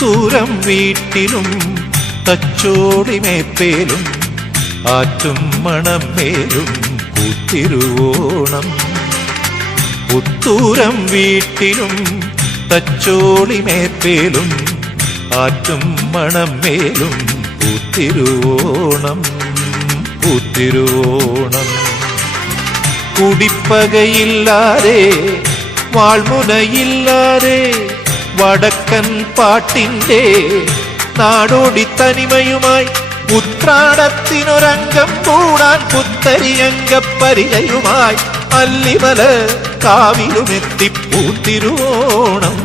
പുത്തൂരം വീട്ടിലും തച്ചോളിമേപ്പേലും ആറ്റും മണമേലും പൂത്തിരുവോണം. പുത്തൂരം വീട്ടിലും തച്ചോളിമേപ്പേലും ആറ്റും മണമേലും പൂത്തിരുവോണം, പൂത്തിരുവോണം. കുടിപ്പകയില്ലാതെ വാൾമുനയില്ലാതെ വടക്കൻ പാട്ടിൻ്റെ നാടോടി തനിമയുമായി ഉത്രാടത്തിനൊരംഗം കൂടാൻ പുത്തരിയങ്കപ്പരിചയുമായി അല്ലിമല കാവിലുമെത്തി പൂത്തിരുവോണം,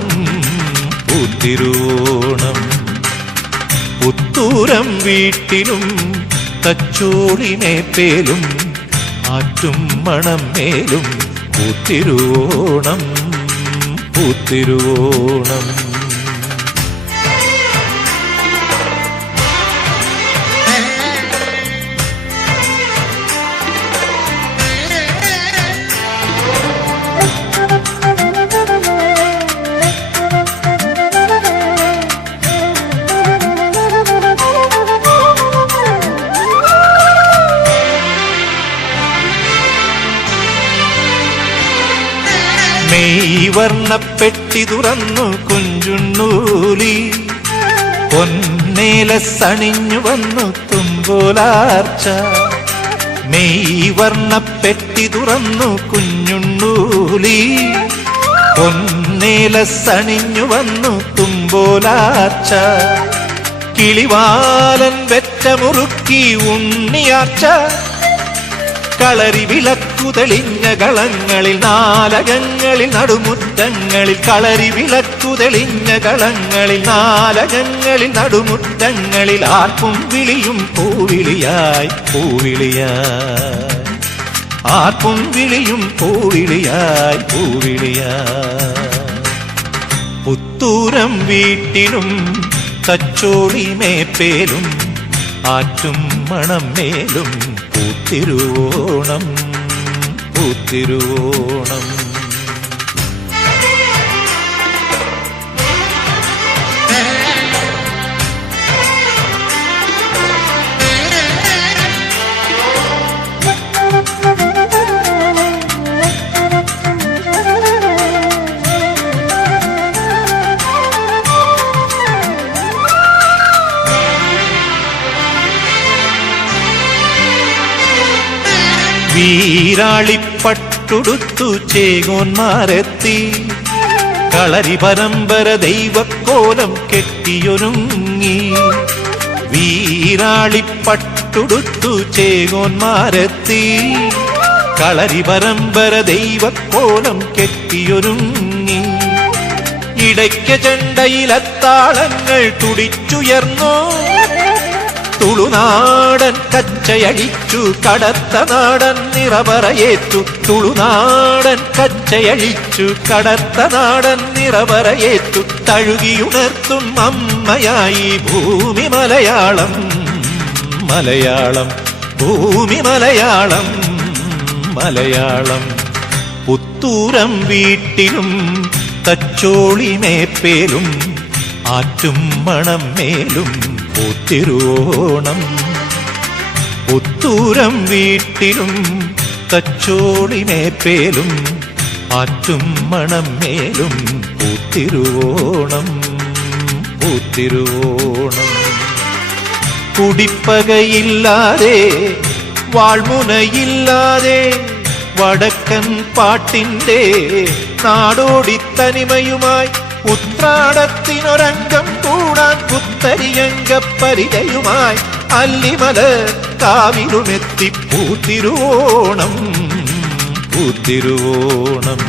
പൂത്തിരുവോണം. പുത്തൂരം വീട്ടിലും തച്ചോളിമേപ്പേലും ആറ്റും മണമേലും പൂത്തിരുവോണം, പൂത്തിരുവോണം. മെയ് വർണ്ണപ്പെട്ടി തുറന്നു കുഞ്ചുണ്ണൂലി പൊന്നേല സണിഞ്ഞു വന്നു തുമ്പോലാർച്ച. മെയ് വർണ്ണപ്പെട്ടി തുറന്നു കുഞ്ഞുണ്ണൂലി പൊന്നേല സണിഞ്ഞു വന്നു തുമ്പോലാർച്ച. കിളിവാലൻ വെറ്റ മുറുക്കി ഉണ്ണിയാർച്ച. കളരി വിളക്കു തെളിഞ്ഞ കളങ്ങളിൽ നാലകങ്ങളിൽ നടുമുറ്റങ്ങളിൽ കളരി വിളക്കു തെളിഞ്ഞ കളങ്ങളിൽ നാലകങ്ങളിൽ നടുമുറ്റങ്ങളിൽ ആർപ്പും വിളിയും പൂവിളിയായി, പൂവിളിയായി. ആർപ്പും വിളിയും പൂവിളിയായി, പൂവിളിയായി. പുത്തൂരം വീട്ടിലും തച്ചോളിമേപ്പേലും ആറ്റും മണമേലും പൂത്തിരുവോണം, പൂത്തിരുവോണം. വീരാളിപ്പട്ടുടുത്തു ചേകോന്മാരെത്തി കളരി പരമ്പര ദൈവക്കോലം കെട്ടിയൊരുങ്ങി. വീരാളിപ്പട്ടുടുത്തു ചേകോന്മാരെത്തി കളരി പരമ്പര ദൈവക്കോലം കെട്ടിയൊരുങ്ങി. ഇടയ്ക്ക ചെണ്ടയിലത്താളങ്ങൾ തുടിച്ചുയർന്നു. തുളുനാടൻ കച്ചയഴിച്ചു കടത്ത നാടൻ നിറവറയേറ്റു. തുളുനാടൻ കച്ചയഴിച്ചു കടത്ത നാടൻ നിറവറയേറ്റു. തഴുകിയുണർത്തും അമ്മയായി ഭൂമി മലയാളം, മലയാളം, ഭൂമി മലയാളം, മലയാളം. പുത്തൂരം വീട്ടിലും തച്ചോളിമേപ്പേലും ആറ്റും മണമേലും പൂത്തിരുവോണം. പുത്തൂരം വീട്ടിലും തച്ചോളിമേപ്പേലും ആറ്റും മണമേലും പൂത്തിരുവോണം, പൂത്തിരുവോണം. കുടിപ്പകയില്ലാതെ വാൾമുനയില്ലാതെ വടക്കൻ പാട്ടിൻ്റെ നാടോടി തനിമയുമായി ഉത്രാടത്തിനൊരംഗം കൂടാൻ പുത്തരിയങ്കപ്പരിചയുമായി അല്ലിമല കാവിലുമെത്തി പൂത്തിരുവോണം, പൂത്തിരുവോണം.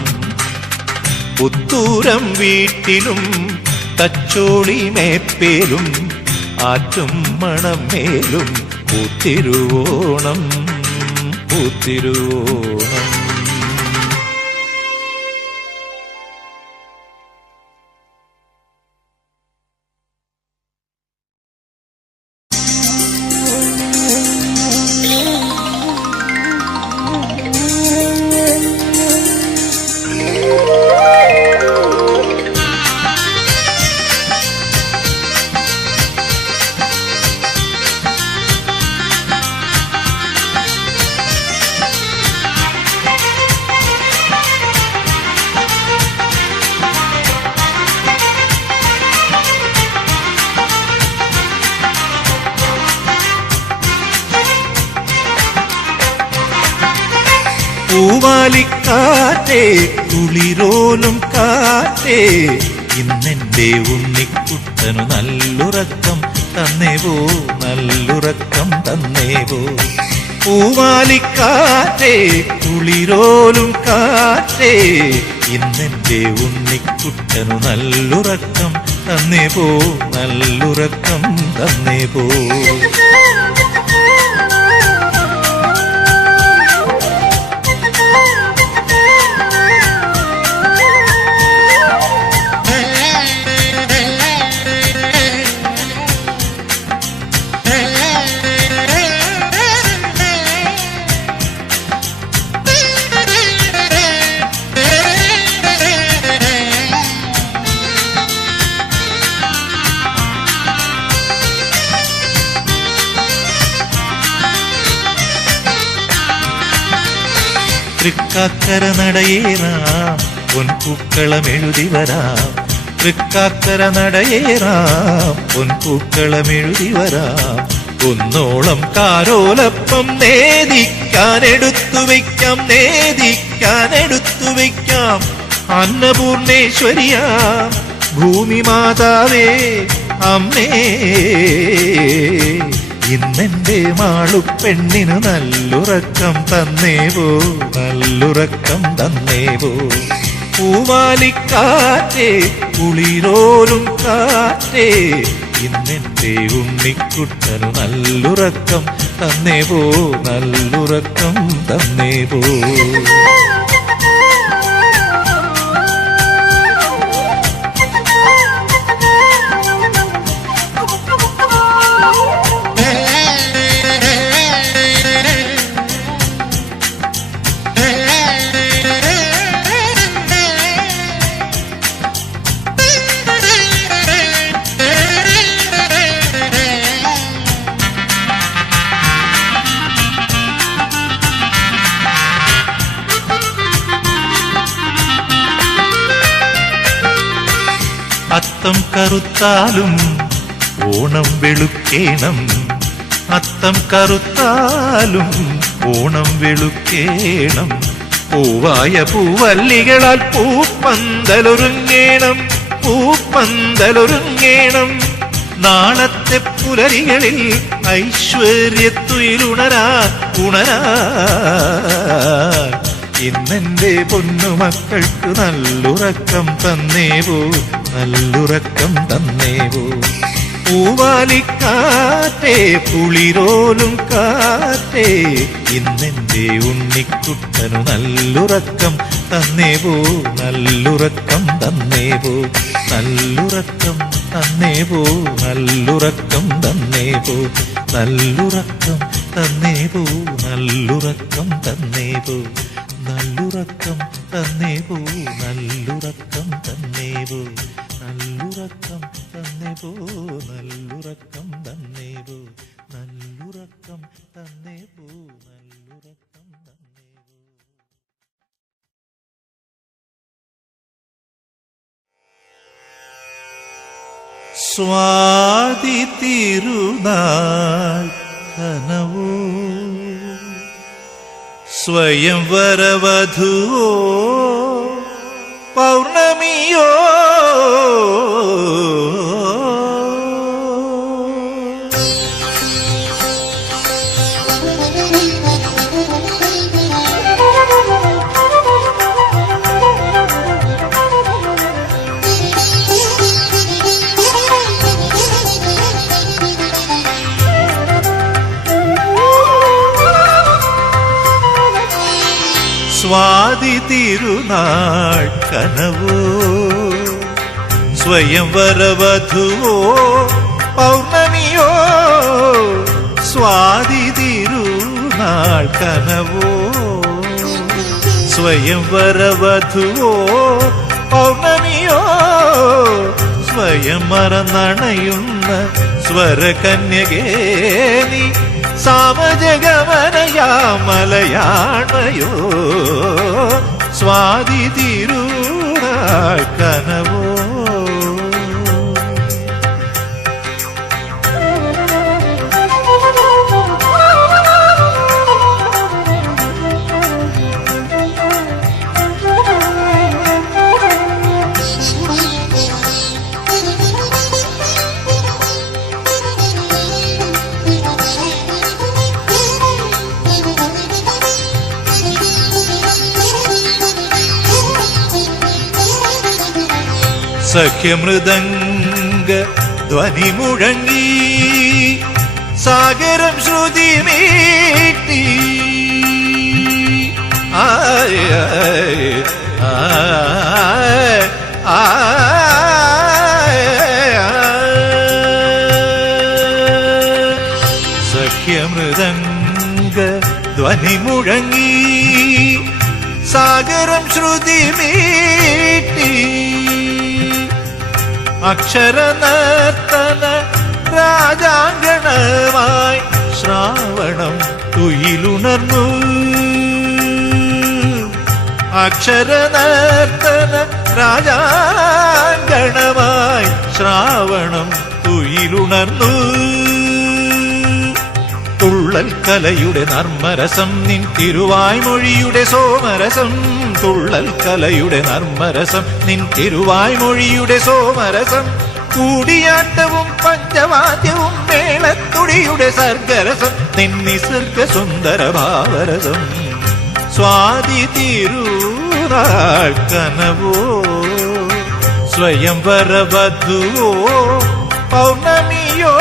പുത്തൂരം വീട്ടിലും തച്ചോളിമേപ്പേലും ആറ്റും മണമേലും പൂത്തിരുവോണം, പൂത്തിരുവോണം. പൂവാലിക്കാറ്റേ കുളിരോലും കാറ്റേ ഇന്നെന്റെ ഉണ്ണിക്കുട്ടനു നല്ലുറക്കം തന്നേവോ നല്ലുറക്കം തന്നേവോ പൂവാലിക്കാറ്റേ കുളിരോലും കാറ്റേ ഇന്നെന്റെ ഉണ്ണിക്കുട്ടനു നല്ലുറക്കം തന്നേവോ നല്ലുറക്കം തന്നേവോ തൃക്കാക്കര നടയേറാം പൊൻപൂക്കളമെഴുതി വരാം തൃക്കാക്കര നടയേറാം പൊൻപൂക്കളമെഴുതി വരാം കുന്നോളം കാരോലപ്പം നേദിക്കാനെടുത്തു വയ്ക്കാം അന്നപൂർണേശ്വരിയാം ഭൂമി മാതാവേ അമ്മേ ഇന്നെന്റെ മാളുപ്പെണ്ണിനു നല്ലുറക്കം തന്നേവോ നല്ലുറക്കം തന്നേവോ പൂവാലിക്കാറ്റേ കുളിരോലും കാറ്റേ ഇന്നെന്റെ ഉണ്ണിക്കുട്ടനു നല്ലുറക്കം തന്നേവോ നല്ലുറക്കം തന്നേവോ അത്തം കറുത്താലും ഓണം വെളുക്കേണം അത്തം കറുത്താലും ഓണം വെളുക്കേണം പൂവായ പൂവല്ലികളാൽ പൂപ്പന്തലൊരുങ്ങേണം നാളത്തെ പുലരികളിൽ ഐശ്വര്യത്തുയിലുണരാൻ ഇന്നെന്റെ പൊന്നുമക്കൾക്ക് നല്ലുറക്കം തന്നേവോ നല്ലുറക്കം തന്നേവോ പൂവാലിക്കാറ്റേ കുളിരോലും കാറ്റേ ഇന്നെന്റെ ഉണ്ണിക്കുട്ടനു നല്ലുറക്കം തന്നേവോ നല്ലുറക്കം തന്നേവോ നല്ലുറക്കം തന്നേവോ നല്ലുറക്കം തന്നേവോ നല്ലുറക്കം തന്നേവോ നല്ലുറക്കം തന്നേവോ നല്ലുറക്കം തന്നേവോ നല്ലുറക്കം തന്നേവോ നല്ലുറക്കം തന്നേവോ നല്ലുറക്കം തന്നേവോ നല്ലുറക്കം തന്നേവോ നല്ലുറക്കം തന്നേവോ സ്വാതി തിരുനാൾ കനവോ സ്വയംവരവധുവോ പൗർണമിയോ സ്വാതി തിരുനാൾ കനവോ സ്വയംവരവധുവോ പൗർണമിയോ സ്വാതി തിരുനാൾ കനവോ സ്വയംവരവധുവോ പൗർണമിയോ സ്വയം മറന്നണയുന്ന സ്വരകന്യകേ നീ സാമജഗമനയാമലയാണയോ സ്വാതി തിരുനാൾ കനവോ സഖ്യമൃദംഗ ധ്വനി മുഴങ്ങി സാഗരം ശ്രുതി മീട്ടി സഖ്യമൃദംഗ ധ്വനി മുഴങ്ങി സാഗരം ശ്രുതി മീട്ടി അക്ഷരനർത്തന രാജാങ്കണമായി ശ്രാവണം തുയിലുണർന്നു അക്ഷരനർത്തന രാജാങ്കണമായി ശ്രാവണം തുയിലുണർന്നു തുള്ളൽ കലയുടെ നർമ്മരസം നിൻ തിരുവായ്മൊഴിയുടെ സോമരസം തുള്ളൽ കലയുടെ നർമ്മരസം നിൻ തിരുവായ്മൊഴിയുടെ സോമരസം കൂടിയാട്ടവും പഞ്ചവാദ്യവും മേളത്തുടിയുടെ സർഗരസം നിൻ നിസർഗ സുന്ദര ഭാവരസം സ്വാതി തിരുനാൾ കനവോ സ്വയംവര വധുവോ പൗർണമിയോ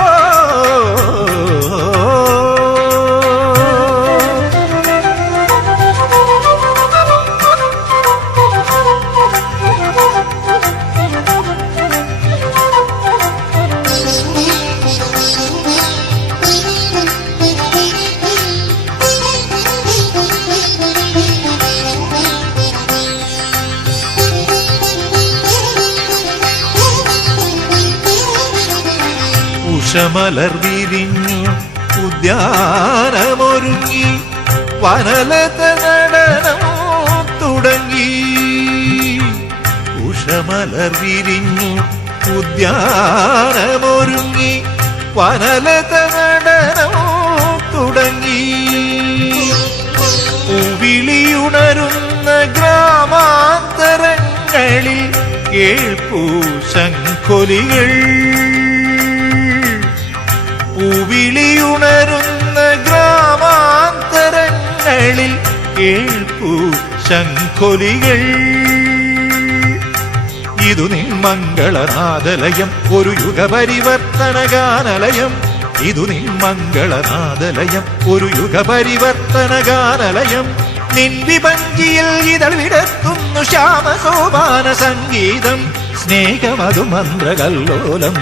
ഉഷമലർ വിരിഞ്ഞു ഉദ്യാനമൊരുങ്ങി വനലത നടനം തുടങ്ങി ഉഷമലർ വിരിഞ്ഞു ഉദ്യാനമൊരുങ്ങി വനലത നടനം തുടങ്ങി വിളിയുണരുന്ന ഗ്രാമാന്തരങ്ങളിൽ കേൾപ്പൂ ശംഖൊലികൾ വിളിയുണരുന്ന ഗ്രാമാന്തരങ്ങളിൽ കേൾപ്പൂ ശംഖൊലികൾ ഇതു നിൻ മംഗളനാദലയം ഒരു യുഗപരിവർത്തനഗാനലയം ഇതു നിൻ മംഗളനാദലയം ഒരു യുഗപരിവർത്തനഗാനലയം നിൻ വിഭഞ്ചിയിൽ ഇതൾ വിടത്തുന്നു ശ്യാമസോപാന സംഗീതം സ്നേഹമതു മന്ത്രകല്ലോലം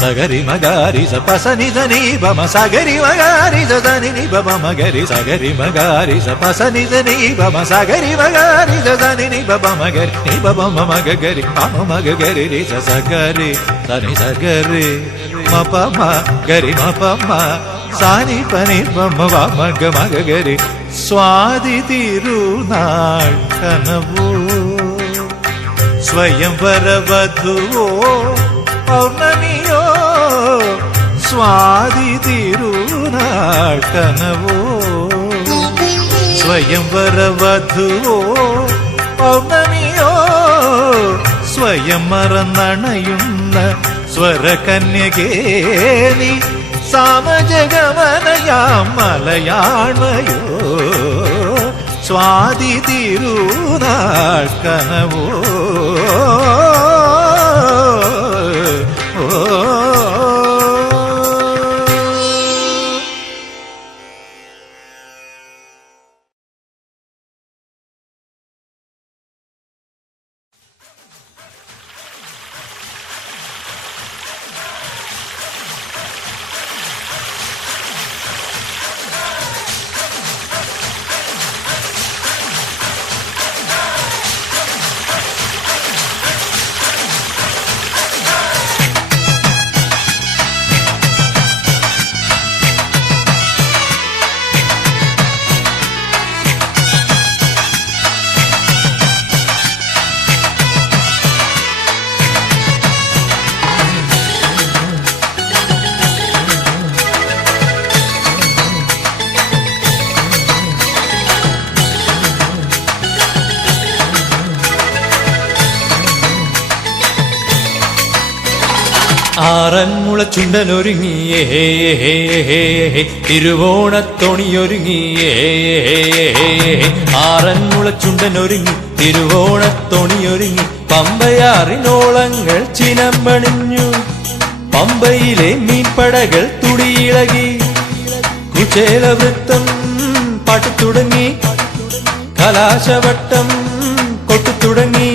സഗരി മഗാരി സപസനി സനി ബമ സഗരി മഗാരി സനി ബമ മഗരി സഗരി മഗാരി സപസനി സനി ബമ സഗരി മഗാരി സനി ബമ മഗരി നി ബമ മഗരി മമ മഗരി രി സഗരി സനി സഗരി മപ മഗരി മപ മ സാനി പനി ബമ മഗ മഗരി സ്വാതി തിരുനാൾ കനവോ സ്വയംവര വധുവോ പൗർണമിയോ സ്വാതി തിരുനാൾ കനവോ സ്വയംവര വധുവോ പൗർണമിയോ സ്വയം മറന്നണയുന്ന സ്വരകന്യകേ നീ സാമജഗമനയാം മലയാളയോ സ്വാതി തിരുനാൾ കനവോ ആറന്മുള ചുണ്ടനൊരുങ്ങിയേ തിരുവോണത്തോണിയൊരുങ്ങിയേ ആറന്മുള ചുണ്ടനൊരുങ്ങി തിരുവോണത്തോണിയൊരുങ്ങി പമ്പയാറിനോളങ്ങൾ ചിനമ്പണിഞ്ഞു പമ്പയിലെ മീൻപടകൾ തുടിയിളകി കുചേലവൃത്തം പാട്ടു തുടങ്ങി കലാശവട്ടം കൊട്ടു തുടങ്ങി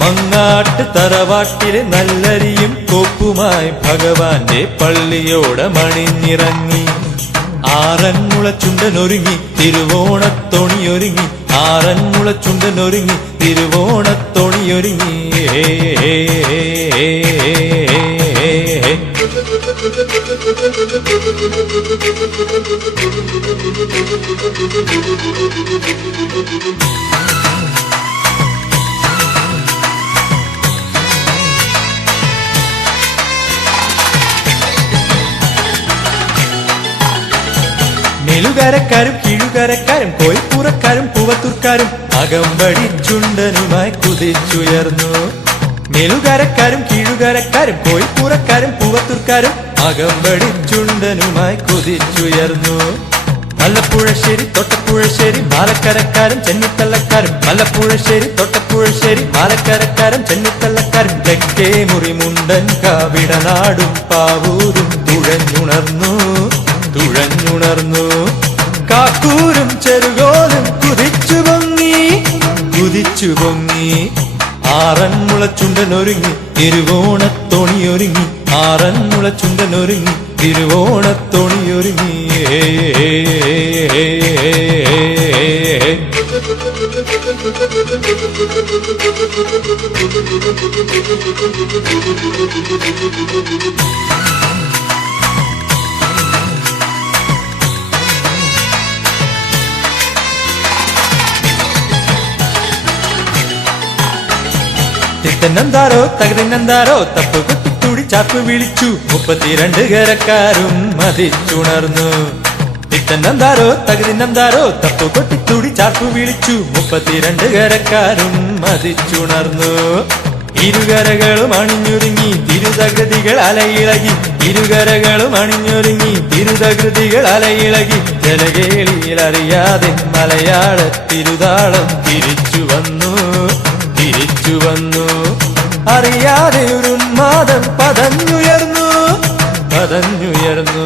മങ്ങാട്ട് തറവാട്ടിലെ നല്ലരിയും കോപ്പുമായി ഭഗവാന്റെ പള്ളിയോടെ മണിഞ്ഞിറങ്ങി ആറന്മുള ചുണ്ടനൊരുങ്ങി തിരുവോണത്തോണിയൊരുങ്ങി ആറന്മുള ചുണ്ടനൊരുങ്ങി തിരുവോണത്തോണിയൊരുങ്ങി മെലുകരക്കാരും കീഴുകരക്കാരും കോയിപ്പുറക്കാരും പൂവത്തൂർക്കാരും അകമ്പടി ചുണ്ടനുമായി കുതിച്ചുയർന്നു മെലുകരക്കാരും കീഴുകരക്കാരും കോയിപ്പുറക്കാരും പൂവത്തൂർക്കാരും അകമ്പടി ചുണ്ടനുമായി കുതിച്ചുയർന്നു മല്ലപ്പുഴശ്ശേരി തൊട്ടപ്പുഴശ്ശേരി മാലക്കരക്കാരും ചെന്നിത്തള്ളക്കാരും മല്ലപ്പുഴശ്ശേരി തൊട്ടപ്പുഴശ്ശേരി മാലക്കരക്കാരും ചെന്നിത്തള്ളക്കാരും തെക്കേ മുറിമുണ്ടൻ കാവിടനാടും പാവൂരും തുഴഞ്ഞുണർന്നു കാക്കൂരും ചെറുകോലും കുതിച്ചു പൊങ്ങി ആറന്മുള ചുണ്ടനൊരുങ്ങി തിരുവോണത്തോണിയൊരുങ്ങി ആറന്മുള ചുണ്ടനൊരുങ്ങി തിരുവോണത്തോണിയൊരുങ്ങി തിത്തന്നെന്താരോ തകതിന്നെന്താരോ തപ്പ് കുത്തിത്തൂടി ചാപ്പ് വിളിച്ചു 32 കരക്കാരും മതിച്ചുണർന്നു തിത്തന്നെന്താരോ തകതിന്നെന്താരോ തപ്പ് കൊട്ടിത്തൂടി ചാപ്പ് വിളിച്ചു 32 കരക്കാരും മതിച്ചുണർന്നു ഇരുകരകളും അണിഞ്ഞൊരുങ്ങി തിരുതകൃതികൾ അലയിളകി ഇരുകരകളും അണിഞ്ഞൊരുങ്ങി തിരുതകൃതികൾ അലയിളകി ജലകേളിയിൽ അറിയാതെ മലയാള തിരുതാളം തിരിച്ചു വന്നു അറിയാതെ ഒരു ഉന്മാദം പതഞ്ഞുയർന്നു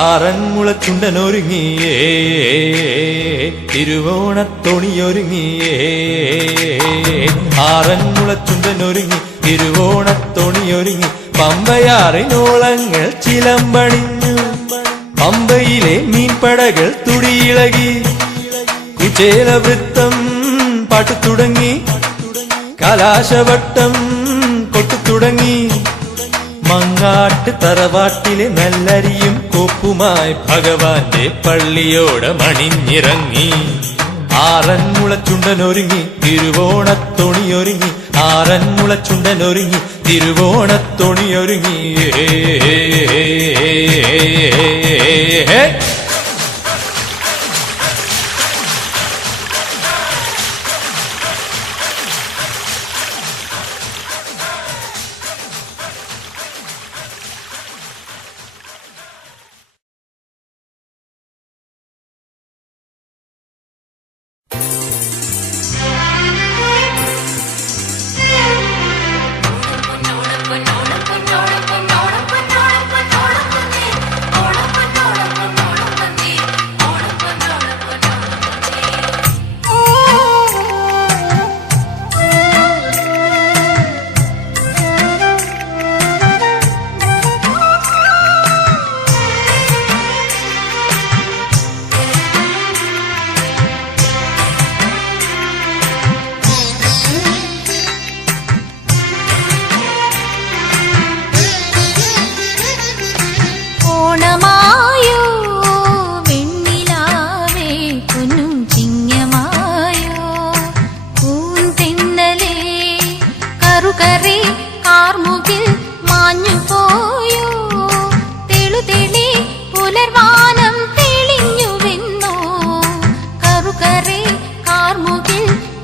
ആറന്മുള ചുണ്ടനൊരുങ്ങിയേ തിരുവോണത്തോണിയൊരുങ്ങിയേ ആറന്മുള ചുണ്ടനൊരുങ്ങി തിരുവോണത്തോണിയൊരുങ്ങി പമ്പയാറിനോളങ്ങൾ ചിലമ്പണിഞ്ഞു പമ്പയിലെ മീൻപടകൾ തുടിയിളകി കുചേലവൃത്തം പാട്ടു തുടങ്ങി കലാശവട്ടം കൊട്ടു തുടങ്ങി മങ്ങാട്ട് തറവാട്ടിലെ നല്ലരിയും കോപ്പുമായി ഭഗവാന്റെ പള്ളിയോടെ മണിഞ്ഞിറങ്ങി ആറന്മുള ചുണ്ടനൊരുങ്ങി തിരുവോണത്തോണിയൊരുങ്ങി ആറന്മുള ചുണ്ടനൊരുങ്ങി തിരുവോണത്തോണിയൊരുങ്ങി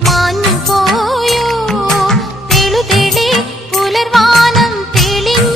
മാഞ്ഞു പോയോ തെളുതെളി പുലർവാനം തെളിഞ്ഞു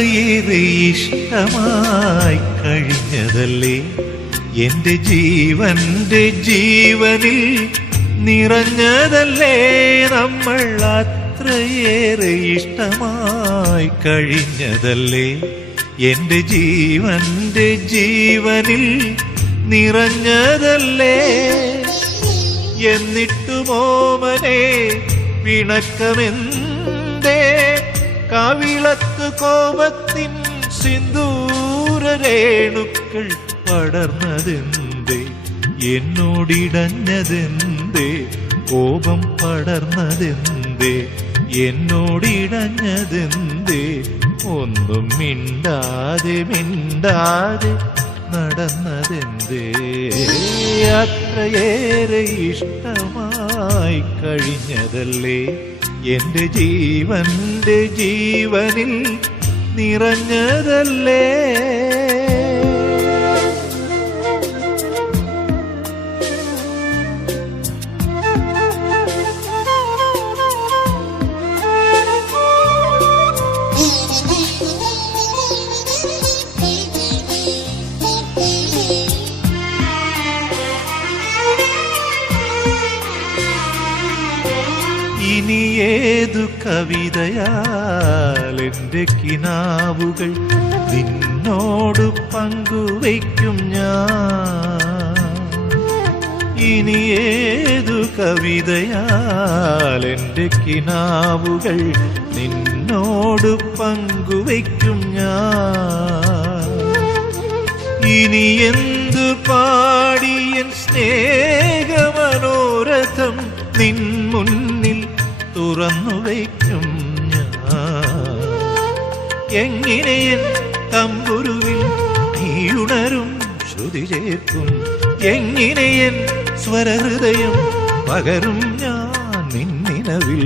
അത്രയേറെ ഇഷ്ടമായി കഴിഞ്ഞതല്ലേ എന്റെ ജീവന്റെ ജീവനിൽ നിറഞ്ഞതല്ലേ നമ്മൾ അത്രയേറെ ഇഷ്ടമായി കഴിഞ്ഞതല്ലേ എന്റെ ജീവന്റെ ജീവനിൽ നിറഞ്ഞതല്ലേ എന്നിട്ടുമോമനെ പിണക്കമെന്തേ കവിളത്ത് കോപത്തിൻ സിന്ദൂരരേണുക്കൾ പടർന്നതെന്തേ എന്നോടിടഞ്ഞതെന്തേ കോപം പടർന്നതെന്തേ എന്നോടിടഞ്ഞതെന്തേ ഒന്നും മിണ്ടാതെ നടന്നതെന്തേ അത്രയേറെ ഇഷ്ടമായി കഴിഞ്ഞതല്ലേ എന്റെ ജീവന്റെ ജീവനിൽ നിറഞ്ഞതല്ലേ ഇനി ഏതു കവിതയാൽ എന്റെ കിനാവുകൾ നിന്നോട് പങ്കുവയ്ക്കും ഞാൻ ഇനി ഏതു കവിതയാൽ എന്റെ കിനാവുകൾ നിന്നോട് പങ്കുവയ്ക്കും ഞാൻ ഇനി എന്തു പാടിയൻ സ്നേഹമനോരഥം നിൻ മുന്നിൽ തുറന്നു വയ്ക്കും ഞാൻ എങ്ങനെയൻ തമ്പുരുവിൽ നീയുണരും ശ്രുതി ചേർക്കും എങ്ങനെയൻ സ്വരഹൃദയം പകരും ഞാൻ നിന്നിനവിൽ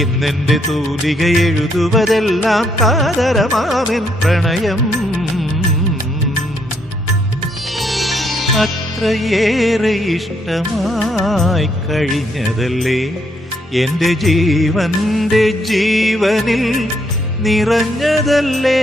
ഇന്നെന്റെ തൂലിക എഴുതുവതെല്ലാം കാതരമാവൻ പ്രണയം അത്രയേറെ ഇഷ്ടമായി കഴിഞ്ഞതല്ലേ എന്റെ ജീവന്റെ ജീവനിൽ നിറഞ്ഞതല്ലേ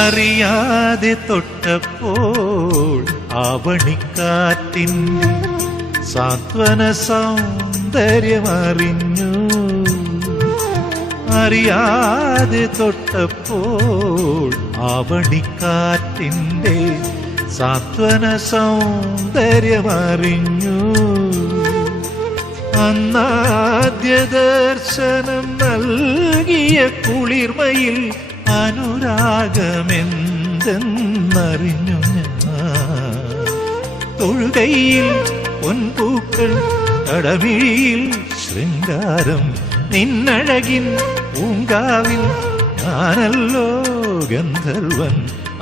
അറിയാതെ തൊട്ടപ്പോൾ ആവണിക്കാറ്റിൻ്റെ സാന്ത്വന സൗന്ദര്യമറിഞ്ഞു അറിയാതെ തൊട്ടപ്പോൾ ആവണിക്കാറ്റിൻ്റെ സാന്ത്വന സൗന്ദര്യമറിഞ്ഞു അന്നാദ്യ ദർശനം നൽകിയ കുളിർമയിൽ അനുരാഗമെന്തെന്നറിഞ്ഞു ഞാൻ തൊഴുകയിൽ പൊൻപൂക്കൾ കടമിഴിയിൽ ശൃംഗാരം നിന്നഴകിൻ പൂങ്കാവിൽ ഞാനല്ലോ ഗന്ധർവൻ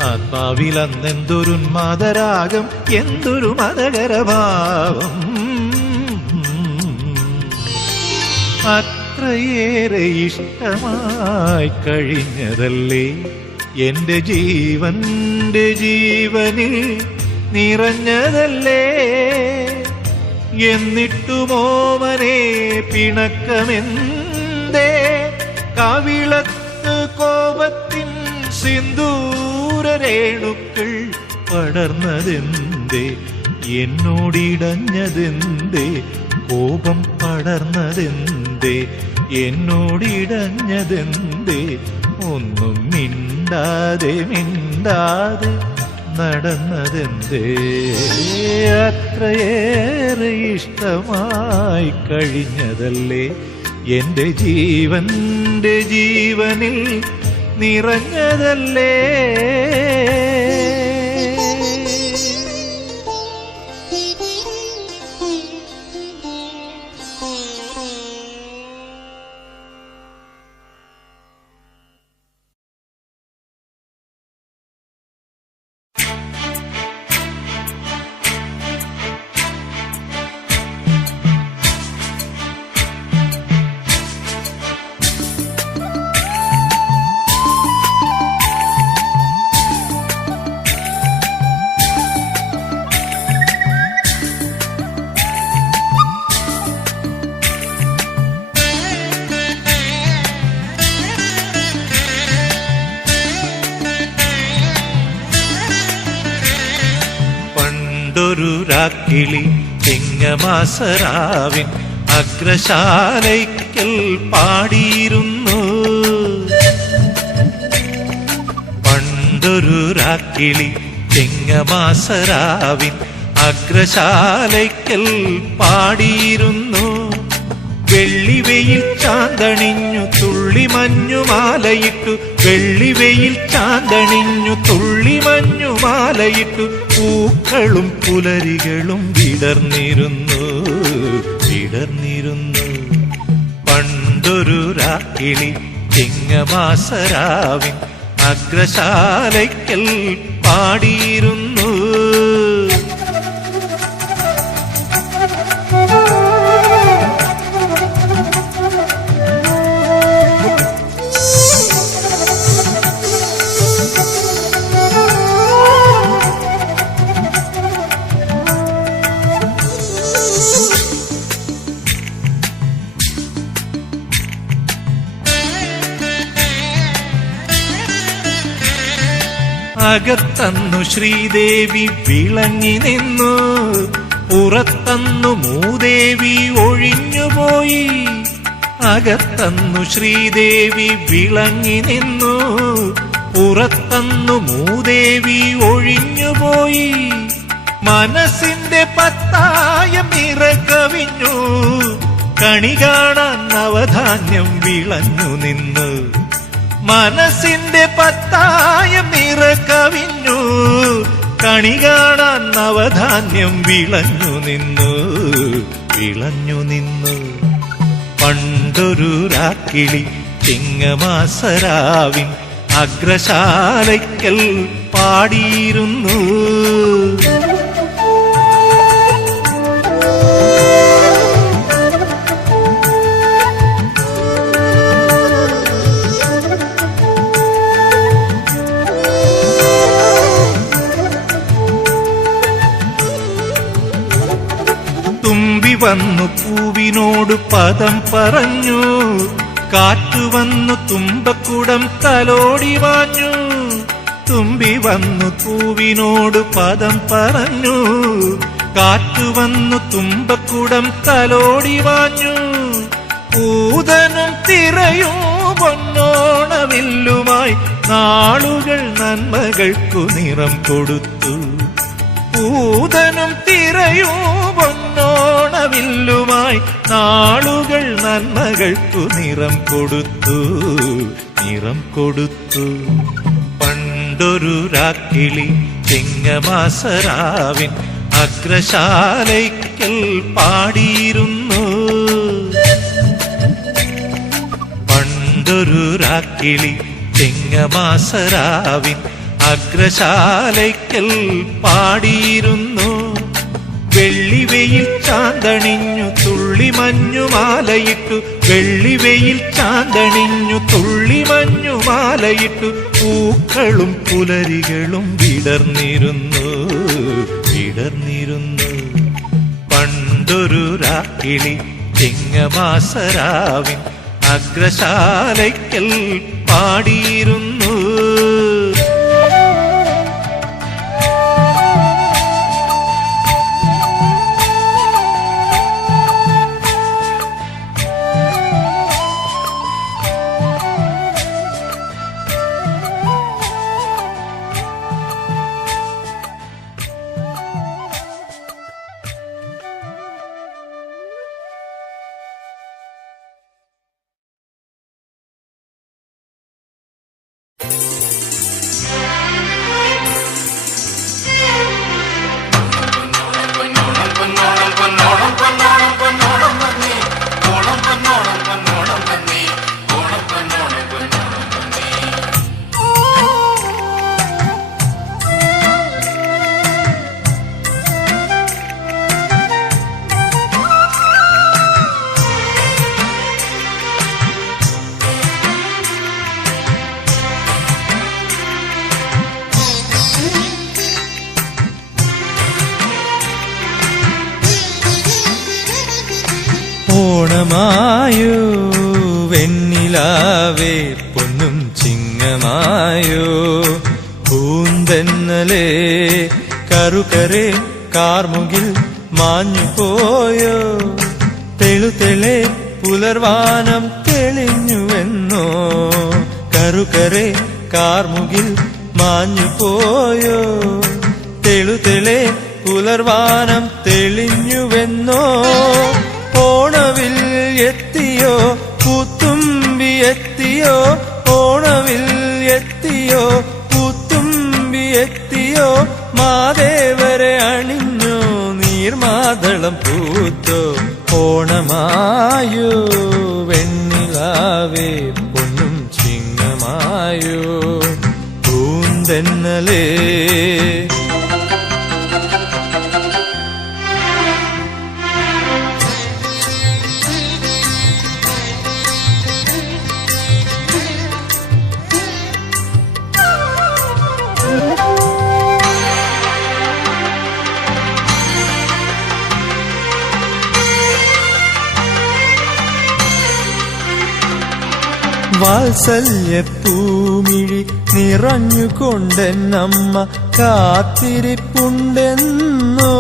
ആത്മാവിൽ അന്നെന്തൊരുന്മാദരാഗം എന്തൊരു മതകരഭാവം അത്രയേറെ ഇഷ്ടമായി കഴിഞ്ഞതല്ലേ എന്റെ ജീവന്റെ ജീവനിൽ നിറഞ്ഞതല്ലേ എന്നിട്ടുമോമനെ പിണക്കമെന്തേ കവിളത്ത് കോപത്തിൻ സിന്ദൂരരേണുക്കൾ പടർന്നതെന്തേ എന്നോടിടഞ്ഞതെന്തേ കോപം പടർന്നതെന്തേ എന്നോടിടഞ്ഞതെന്തേ ഒന്നും മിണ്ടാതെ നടന്നതെന്തേ അത്രയേറെ ഇഷ്ടമായി കഴിഞ്ഞതല്ലേ എന്റെ ജീവന്റെ ജീവനിൽ നിറഞ്ഞതല്ലേ പണ്ടൊരു രാക്കിളി ചിങ്ങമാസരാവിൻ അഗ്രശാലയ്ക്കൽ പാടിയിരുന്നു. പണ്ടൊരു രാക്കിളി ചിങ്ങമാസരാവിൻ അഗ്രശാലയ്ക്കൽ പാടിയിരുന്നു. വെള്ളിവെയിൽ ചാന്തണിഞ്ഞു തുള്ളിമഞ്ഞുമാലയിട്ടു, വെള്ളിവെയിൽ ചാന്തണിഞ്ഞു തുള്ളിമഞ്ഞുമാലയിട്ടു, പൂക്കളും പുലരികളും വിടർന്നിരുന്നു വിടർന്നിരുന്നു. പണ്ടൊരു രാക്കിളി ചിങ്ങമാസരാവിൻ അഗ്രശാലയ്ക്കൽ പാടിയിരുന്നു. അകത്തന്നു ശ്രീദേവി വിളങ്ങി നിന്നു, പുറത്തന്നു മൂദേവി ഒഴിഞ്ഞുപോയി. അകത്തന്നു ശ്രീദേവി വിളങ്ങി നിന്നു, പുറത്തന്നു മൂദേവി ഒഴിഞ്ഞുപോയി. മനസ്സിന്റെ പത്തായം നിറകവിഞ്ഞു, കണി കാണാൻ നവധാന്യം വിളഞ്ഞു നിന്നു. മനസ്സിന്റെ പത്തായം നിറകവിഞ്ഞു, കണി കാണാൻ നവധാന്യം വിളഞ്ഞു നിന്നു വിളഞ്ഞു നിന്നു. പണ്ടൊരു രാക്കിളി ചിങ്ങമാസരാവിൻ അഗ്രശാലയ്ക്കൽ പാടിയിരുന്നു. തുമ്പി വന്നു പൂവിനോട് പദം പറഞ്ഞു, കാറ്റുവന്നു തുമ്പക്കുടം തലോടി വാഞ്ഞു. തുമ്പി വന്നു പൂവിനോട് പദം പറഞ്ഞു, കാറ്റുവന്നു തുമ്പക്കുടം തലോടി വാഞ്ഞു. പൂതനും തിരയും പൊന്നോണവില്ലുമായി നാളുകൾ നന്മകൾക്കു നിറം കൊടുത്തു. പൂതനും തിരയും പൊന്നോണവില്ലുമായി നാളുകൾ നന്മകൾക്കു നിറം കൊടുത്തു നിറം കൊടുത്തു. പണ്ടൊരു രാക്കിളി ചിങ്ങമാസരാവിൻ അഗ്രശാലയ്ക്കൽ പാടിയിരുന്നു. പണ്ടൊരു രാക്കിളി ചിങ്ങമാസരാവിൻ അഗ്രശാലയ്ക്കൽ പാടിയിരുന്നു. വെള്ളിവെയിൽ ചാന്തണിഞ്ഞു തുള്ളിമഞ്ഞുമാലയിട്ടു, വെള്ളിവെയിൽ ചാന്തണിഞ്ഞു തുള്ളിമഞ്ഞുമാലയിട്ടു, പൂക്കളും പുലരികളും വിടർന്നിരുന്നു വിടർന്നിരുന്നു. പണ്ടൊരു രാക്കിളി ചിങ്ങമാസരാവിൻ അഗ്രശാലയ്ക്കൽ പാടിയിരുന്നു. ഓണമായോ വെണ്ണിലാവേ പൊന്നും ചിങ്ങമായോ പൂന്തെന്നലേ കറുകരെ കാർമുകിൽ മാഞ്ഞു പോയോ തെളുതെളെ പുലർവാനം തെളിഞ്ഞുവെന്നോ കറുകരെ കാർമുകിൽ മാഞ്ഞു പോയോ തെളുതെളെ പുലർവാനം തെളിഞ്ഞുവെന്നോ ഓണവിൽ എത്തിയോ പൂത്തുമ്പി എത്തിയോ ഓണവിൽ എത്തിയോ പൂത്തുമ്പി എത്തിയോ മാദേവരെ അണിഞ്ഞോ നീർമാതളം പൂത്തോ ഓണമായോ വെണ്ണിലാവേ പൊന്നും ചിങ്ങമായോ പൂന്തെന്നലേ വാത്സല്യപ്പൂമിഴി നിറഞ്ഞുകൊണ്ടെന്നമ്മ കാത്തിരിപ്പുണ്ടെന്നോ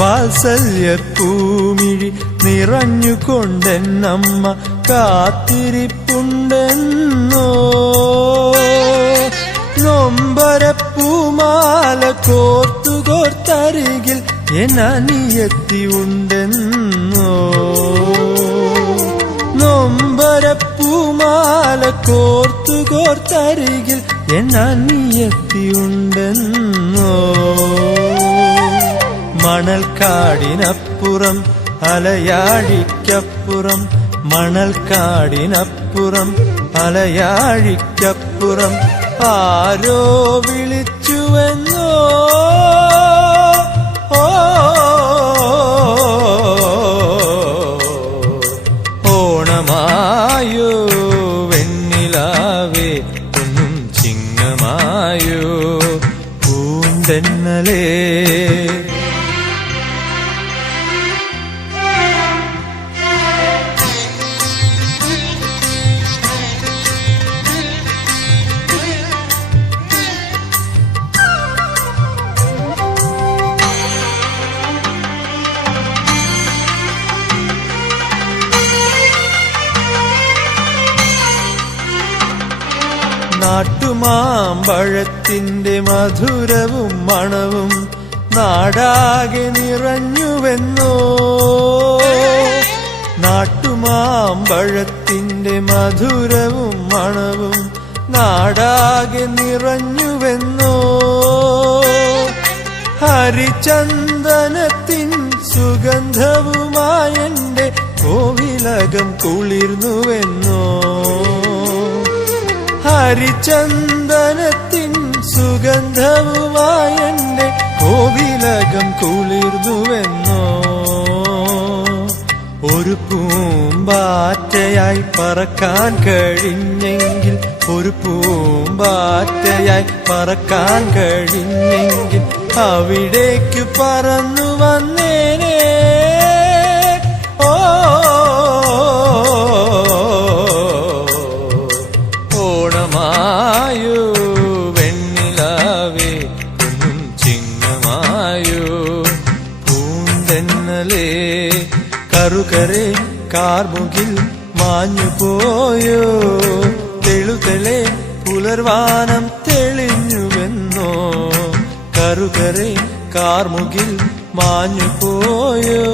വാത്സല്യപ്പൂമിഴി നിറഞ്ഞുകൊണ്ടെന്നമ്മ കാത്തിരിപ്പുണ്ടെന്നോ നൊമ്പരപ്പൂമാല കോർത്തുകോർത്തരികിൽ എന്നനിയത്തി ഉണ്ടെന്നോ നൊമ്പരപ്പൂമാല കോർത്തുകോർത്തരികിൽ എന്നനിയത്തിയുണ്ടെന്നോ മണൽക്കാടിനപ്പുറം അലയാഴിക്കപ്പുറം മണൽക്കാടിനപ്പുറം അലയാഴിക്കപ്പുറം ആരോ വിളിച്ചുവെന്നോ ഓണമായോ വെണ്ണിലാവേ പൊന്നും ചിങ്ങമായോ പൂന്തെന്നലേ നാട്ടുമാമ്പഴത്തിന്റെ മധുരവും മണവും നാടാകെ നിറഞ്ഞുവെന്നോ നാട്ടുമാമ്പഴത്തിന്റെ മധുരവും മണവും നാടാകെ നിറഞ്ഞുവെന്നോ ഹരിചന്ദനത്തിൻ സുഗന്ധവുമായെന്റെ കോവിലകം കുളിർന്നുവെന്നോ ഹരിചന്ദനത്തിൻ സുഗന്ധവുമായെന്റെ കോവിലകം കുളിർന്നുവെന്നോ ഒരു പൂമ്പാറ്റയായി പറക്കാൻ കഴിഞ്ഞെങ്കിൽ ഒരു പൂമ്പാറ്റയായി പറക്കാൻ കഴിഞ്ഞെങ്കിൽ അവിടേക്ക് പറന്നു വന്നേനേ ഓണമായോ വെണ്ണിലാവേ പൊന്നും ചിങ്ങമായോ പൂന്തെന്നലേ കറുകരെ കാർമുകിൽ മാഞ്ഞു പോയോ തെളുതെളെ പുലർവാനം തെളിഞ്ഞുവെന്നോ കറുകരെ കാർമുകിൽ മാഞ്ഞു പോയോ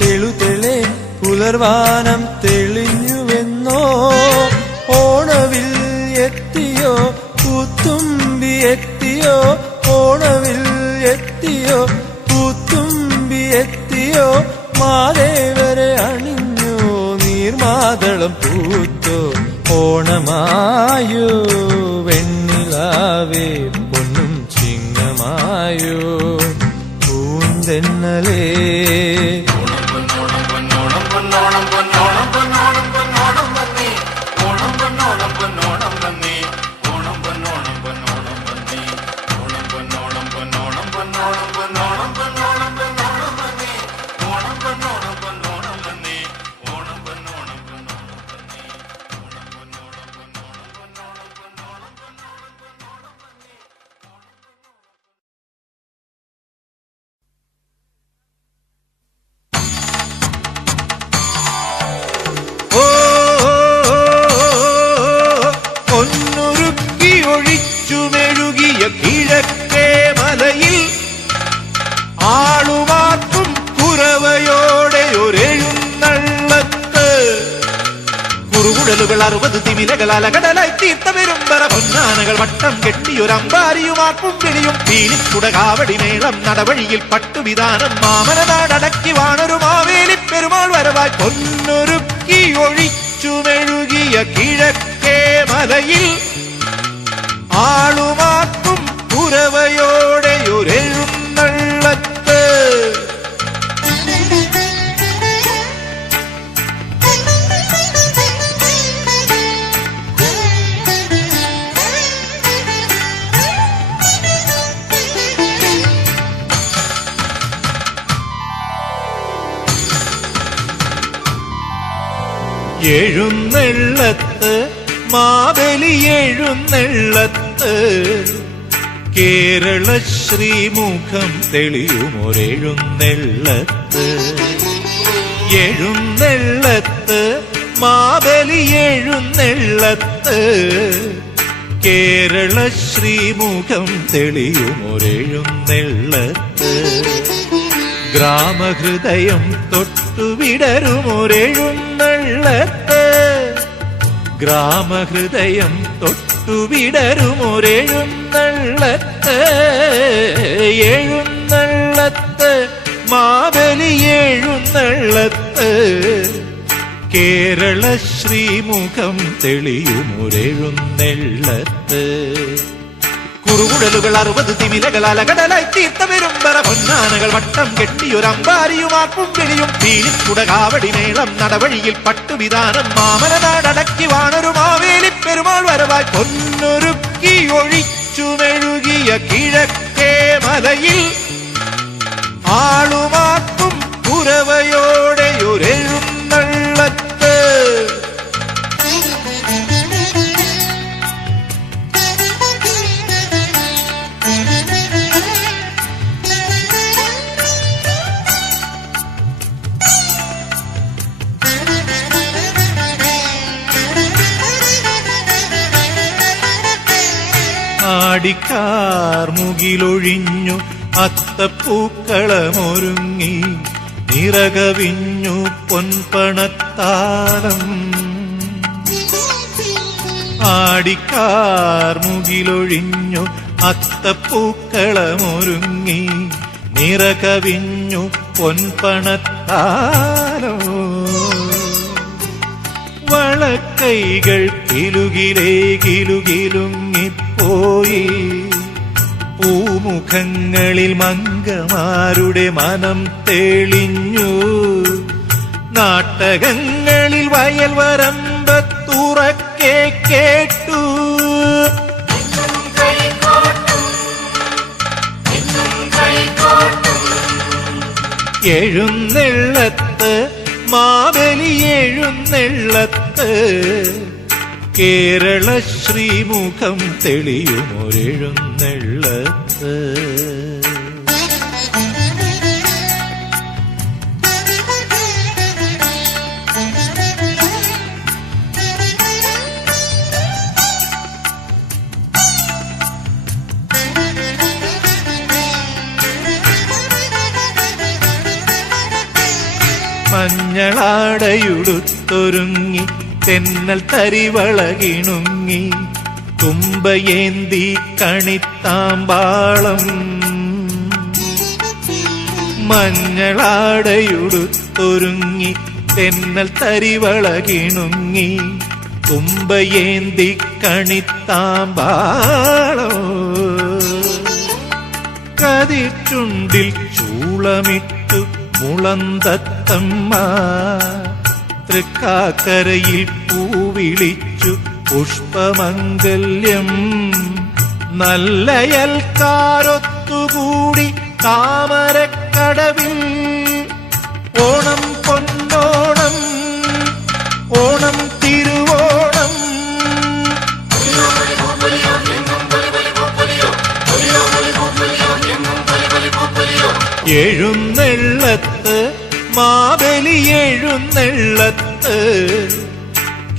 തെളുതെളെ പുലർവാനം തെളിഞ്ഞുവെന്നോ ഓണവിൽ എത്തിയോ പൂത്തുമ്പി എത്തിയോ ഓണവിൽ എത്തിയോ പൂത്തുമ്പി എത്തിയോ മാദേവരെ അണിഞ്ഞോ നീർമാതളം പൂത്തോ ഓണമായോ വെണ്ണിലാവേ പൊന്നും ചിങ്ങമായോ പൂന്തെന്നലേ ഒഴിച്ചു മെഴുകിയ കിഴക്കേ മലയിൽ ആളുമാർക്കും കുറവയോടെ ഒരെഴുന്നള്ളത്ത്. കുറുകുഴലുകൾ 60 തിമിലകൾ അലകടലായി തീർത്ത പെരുമ്പറ പൊന്നാനകൾ വട്ടം കെട്ടിയൊരമ്പാരിയുമാർപ്പും വിളിയും പീലിക്കുട കാവടി മേളം നടവഴിയിൽ പട്ടുവിധാനം മാമനനാടടക്കി വാണൊരു മാവേലി പെരുമാൾ വരവായി പൊന്നൊരുക്കി ഒഴിച്ചു മെഴുകിയ കിഴക്കേ മലയിൽ ആളുമാർക്കും കുറവയോടെ ഒരെഴുന്നള്ളത്ത്. എഴുന്നള്ളത്ത് മാവേലി എഴുന്നള്ളത്ത് കേരള ശ്രീമുഖം തെളിയുമൊരെഴുന്നള്ളത്ത്. എഴുന്നള്ളത്ത് മാവേലി എഴുന്നള്ളത്ത് കേരള ശ്രീമുഖം തെളിയുമൊരെഴുന്നള്ളത്ത്. ഗ്രാമഹൃദയം തൊട്ടുവിടരുമൊരെഴുന്നള്ളത്ത്. ഗ്രാമഹൃദയം തൊട്ടുവിടരുമൊരെഴുന്നള്ളത്ത്. എഴുന്നള്ളത്ത് മാവേലി എഴുന്നള്ളത്ത് കേരള ശ്രീമുഖം തെളിയുമൊരെഴുന്നള്ളത്ത്. കുറുകുഴലുകൾ 60 തിമിലകൾ അലകടലായി തീർത്ത പെരുമ്പറ പൊന്നാനകൾ വട്ടം കെട്ടിയൊരമ്പാരിയുമാർപ്പും വിളിയും പീലിക്കുട കാവടി മേളം നടവഴിയിൽ പട്ടുവിധാനം മാമനനാടടക്കി വാണൊരു മാവേലി പെരുമാൾ വരവായി പൊന്നൊരുക്കി ഒഴിച്ചു മെഴുകിയ കിഴക്കേ മലയിൽ ആളുമാർക്കും കുറവയോടെ ഒരെഴുന്നള്ളത്ത്. ആടിക്കാർ മുകിലൊഴിഞ്ഞു അത്തപ്പൂക്കളമൊരുങ്ങി നിറകവിഞ്ഞു പൊൻപണത്താലം. ആടിക്കാർ മുകിലൊഴിഞ്ഞു അത്തപ്പൂക്കളമൊരുങ്ങി നിറകവിഞ്ഞു പൊൻപണത്താലം. വളക്കൈകൾ കിലുകിലേ കിലുകിലുങ്ങിപ്പോയി പൂമുഖങ്ങളിൽ മംഗമാരുടെ മനം തെളിഞ്ഞു. നാട്ടകങ്ങളിൽ വയൽ വരമ്പത്തുറക്കെ കേട്ടു. എഴുന്നള്ളത്ത് മാവേലി എഴുന്നള്ളത്ത് കേരള ശ്രീമുഖം തെളിയുമൊരെഴുന്നള്ളത്ത്. മഞ്ഞളാടയുടുത്തൊരുങ്ങി തെന്നൽ തരിവളകിണുങ്ങി തുമ്പയേന്തി കണിത്താമ്പാളം. മഞ്ഞളാടയുടുത്തൊരുങ്ങി തെന്നൽ തരിവളകിണുങ്ങി തുമ്പയേന്തി കണിത്താമ്പാളം. കതിച്ചുണ്ടിൽ ചൂളമിട്ടു മുളന്തത്തമ്മ തൃക്കാക്കരയിൽ പൂവിളിച്ചു പുഷ്പമംഗല്യം. നല്ലയൽക്കാരൊത്തുകൂടി താമരക്കടവിൽ ഓണം പൊന്നോണം ഓണം തിരുവോണം. എഴുന്നള്ളത്ത് മാവേലി എഴുന്നള്ളത്ത്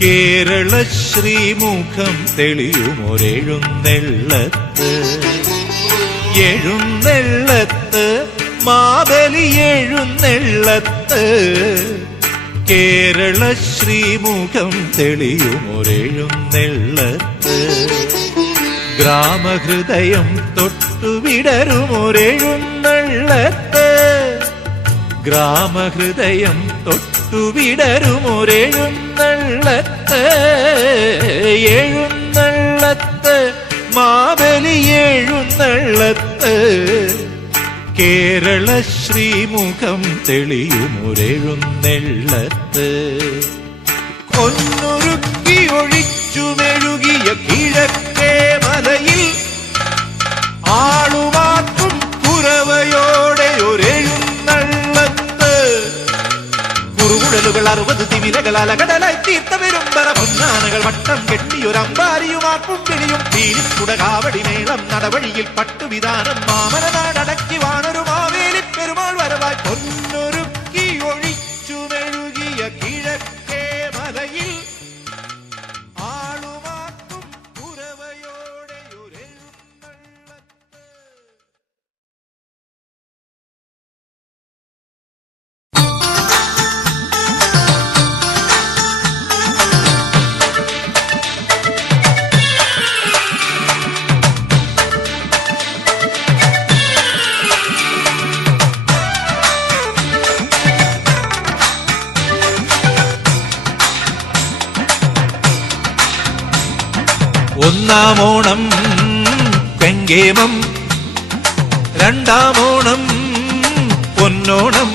കേരള ശ്രീമുഖം തെളിയുമൊരെഴുന്നെള്ളത്ത്, എഴുന്നെള്ളത്ത് മാബലി എഴുന്നെള്ളത്ത്. കേരള ശ്രീമുഖം തെളിയുമൊരെഴുന്നെള്ളത്ത്, ഗ്രാമഹൃദയം തൊട്ടുവിടരുമൊരെഴുന്നെള്ളത്ത്, ഗ്രാമഹൃദയം തൊട്ടുവിടരുമൊരെഴുന്നെള്ളത്ത്. എഴുന്നെള്ളത്ത് മാബലി എഴുന്നെള്ളത്ത്, കേരള ശ്രീമുഖം തെളിയുമൊരെഴുന്നെള്ളത്ത്. കൊന്നുരുക്കി ഒഴിച്ചു മെഴുകിയ കിഴക്കേ മലയിൽ ആളുമാക്കും കുരവയോടെ ഒരെഴുന്നെള്ളത്ത്. കുറുകുഴലുകൾ 60 തിമിലകൾ അലകടലായി തീർത്ത പെരുമ്പറ പൊന്നാനകൾ വട്ടം കെട്ടിയൊരമ്പാരിയുമാക്കും പിടിയും തീരിക്കുട കാവടി മേളം നടവഴിയിൽ പട്ടുവിധാനം മാമനനാടടക്കി വാണൊരു മാവേലി പെരുമാൾ വരവായി. പൊന്നൊരുക്കി ഒഴിച്ചു മെഴുകിയ കിഴക്കേ മലയിൽ ആളുമാക്കും കുരവയോടെ ഒരെഴുന്നെള്ളത്ത്. ഒന്നാമോണം കെങ്കേമം, രണ്ടാമോണം പൊന്നോണം,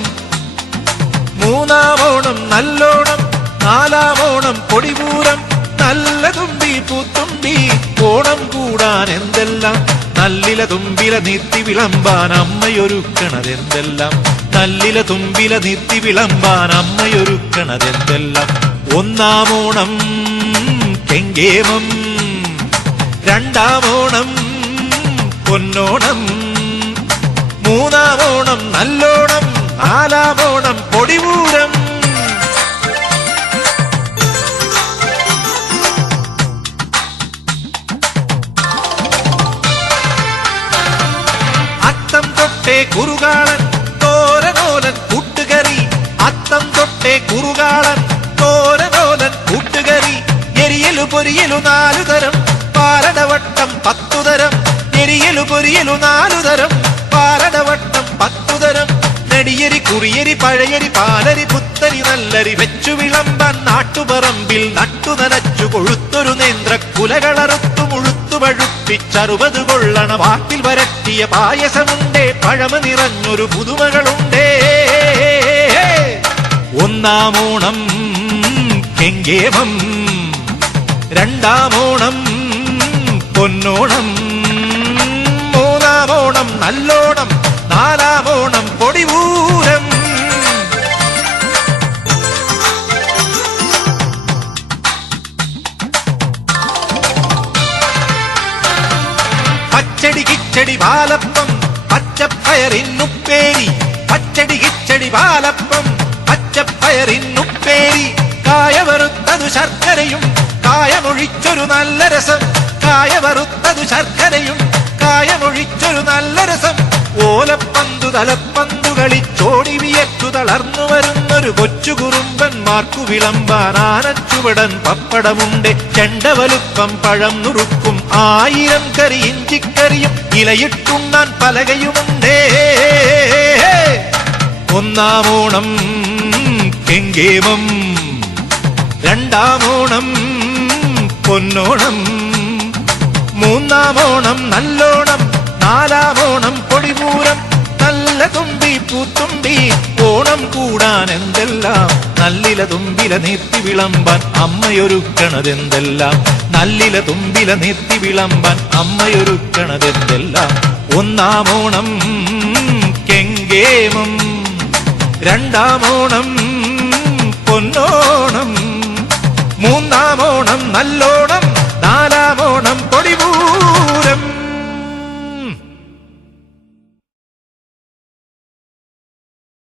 മൂന്നാമോണം നല്ലോണം, നാലാമോണം പൊടിപൂരം. നല്ല തുമ്പി പൂത്തുമ്പി ഓണം കൂടാൻ എന്തെല്ലാം, നല്ലില തുമ്പില നീത്തി വിളമ്പാൻ അമ്മയൊരുക്കണതെന്തെല്ലാം, നല്ലില തുമ്പില നീത്തി വിളമ്പാൻ അമ്മയൊരുക്കണതെന്തെല്ലാം. ഒന്നാമോണം കെങ്കേമം, രണ്ടാമോണം പൊന്നോണം, മൂന്നാമോണം നല്ലോണം, നാലാമോണം പൊടിപൂരം. അത്തം തൊട്ടേ കുറുകാളൻ തോരനോലൻ കൂട്ടുകറി, അത്തം തൊട്ടേ കുറുകാളൻ തോരനോലൻ കൂട്ടുകറി. എരിയലു പൊരിയലു 4 തരം, പാലടവട്ടം 10 തരം. എരിയലു പൊരിയലു 4 തരം, പാലടവട്ടം 10 തരം. നെടിയരി കുറിയരി പഴയരി പാലരി പുത്തരി നല്ലരി വെച്ചു വിളമ്പാൻ നാട്ടുപറമ്പിൽ നട്ടു നനച്ചു കൊഴുത്തൊരു നേന്ത്ര കുലകളറുത്തു മുഴുത്തു പഴുപ്പിച്ച്60 കൊള്ളണ വാട്ടിൽ വരട്ടിയ പായസമുണ്ടേ, പഴമ നിറഞ്ഞൊരു പുതുമകളുണ്ടേ. ഒന്നാമോണം കെങ്കേമം, രണ്ടാമോണം പൊന്നോണം, മൂന്നാമോണം നല്ലോണം, നാലാമോണം പൊടിപൂരം. പച്ചടി കിച്ചടി പാലപ്പം പച്ചപ്പയറിന്നുപ്പേരി, പച്ചടി കിച്ചടി പാലപ്പം പച്ചപ്പയറിന്നുപ്പേരി. കായ വറുത്തതു ശർക്കരയും കായമൊഴിച്ചൊരു നല്ല രസം, കായ വറുത്തതു ശർക്കരയും കായമൊഴിച്ചൊരു നല്ല രസം. ഓലപ്പന്തു തലപ്പന്തു കളിച്ചോടി വിയറ്റു തളർന്നു വരുന്നൊരു കൊച്ചു കുറുമ്പന്മാർക്കു വിളമ്പാൻ ആനച്ചുവടൻ പപ്പടമുണ്ട്, ചെണ്ടവലുപ്പം പഴം നുറുക്കും 1000 കറി ഇഞ്ചിക്കറിയും ഇലയിട്ടുണ്ണാൻ പലകയുമുണ്ടേ. ഒന്നാമോണം കെങ്കേമം, രണ്ടാമോണം പൊന്നോണം, മൂന്നാമോണം നല്ലോണം, നാലാമോണം പൊടിപൂരം. നല്ല തുമ്പി പൂത്തുമ്പി ഓണം കൂടാൻ എന്തെല്ലാം, നല്ലില തുമ്പില നീത്തി വിളമ്പാൻ അമ്മയൊരുക്കണതെന്തെല്ലാം, നല്ലില തുമ്പില നീത്തി വിളമ്പാൻ അമ്മയൊരുക്കണതെന്തെല്ലാം. ഒന്നാമോണം കെങ്കേമം, രണ്ടാമോണം പൊന്നോണം, മൂന്നാമോണം നല്ലോണം,